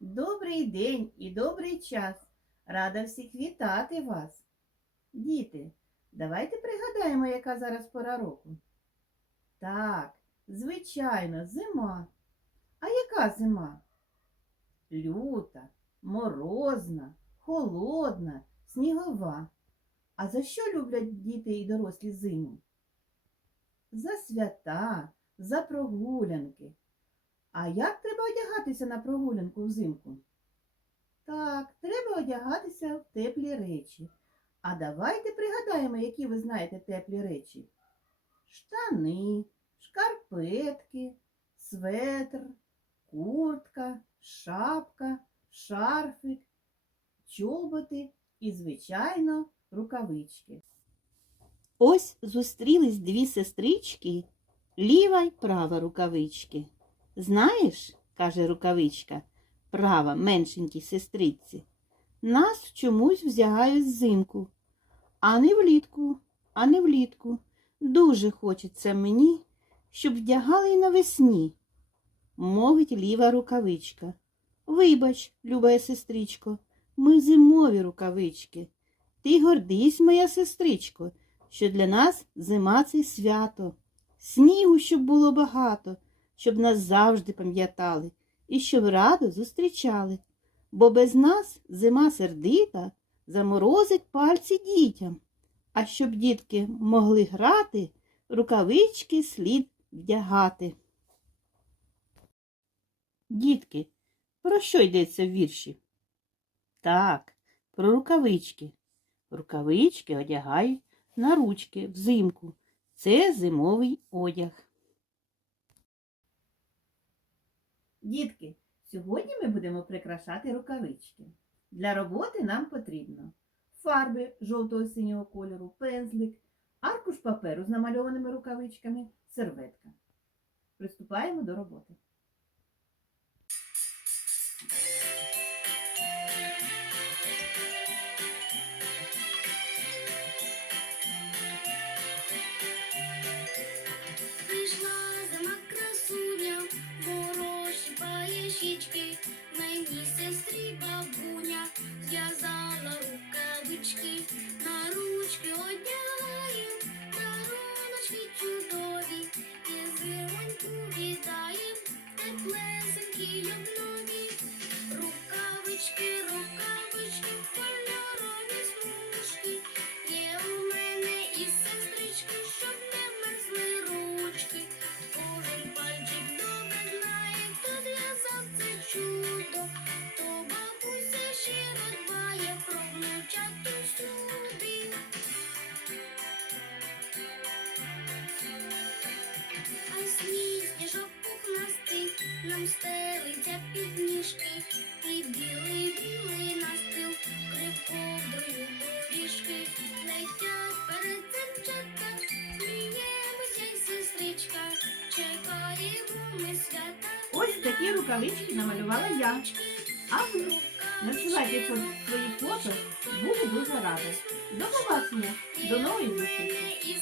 Добрий день і добрий час. Рада всіх вітати вас. Діти, давайте пригадаємо, яка зараз пора року. Так, звичайно, зима. А яка зима? Люта, морозна, холодна, снігова. А за що люблять діти і дорослі зиму? За свята, за прогулянки. А як треба одягатися на прогулянку взимку? Так, треба одягатися в теплі речі. А давайте пригадаємо, які ви знаєте теплі речі. Штани, шкарпетки, светр, куртка, шапка, шарфик, чоботи і, звичайно, рукавички. Ось зустрілись дві сестрички, ліва й права рукавички. Знаєш, каже рукавичка, права меншенькій сестриці, нас чомусь взягають взимку, а не влітку, а не влітку. Дуже хочеться мені, щоб вдягали й навесні, мовить ліва рукавичка. Вибач, любая сестричко, ми зимові рукавички. Ти гордись, моя сестричко, що для нас зима це свято. Снігу, щоб було багато, щоб нас завжди пам'ятали і щоб радо зустрічали. Бо без нас зима сердита заморозить пальці дітям. А щоб дітки могли грати, рукавички слід вдягати. Дітки, про що йдеться в вірші? Так, про рукавички. Рукавички одягають на ручки взимку. Це зимовий одяг. Дітки, сьогодні ми будемо прикрашати рукавички. Для роботи нам потрібно фарби жовтого синього кольору, пензлик, аркуш паперу з намальованими рукавичками, серветка. Приступаємо до роботи. Yes, під і білий білий настил крив ковдрою доріжки, летять перед цепчатка, сміємося й сестричка, чекаємо ми свята. Ось такі рукавички намалювала я. А ви надсилайте фо- свої фото, буду дуже рада. До побачення, до нової зустрічі!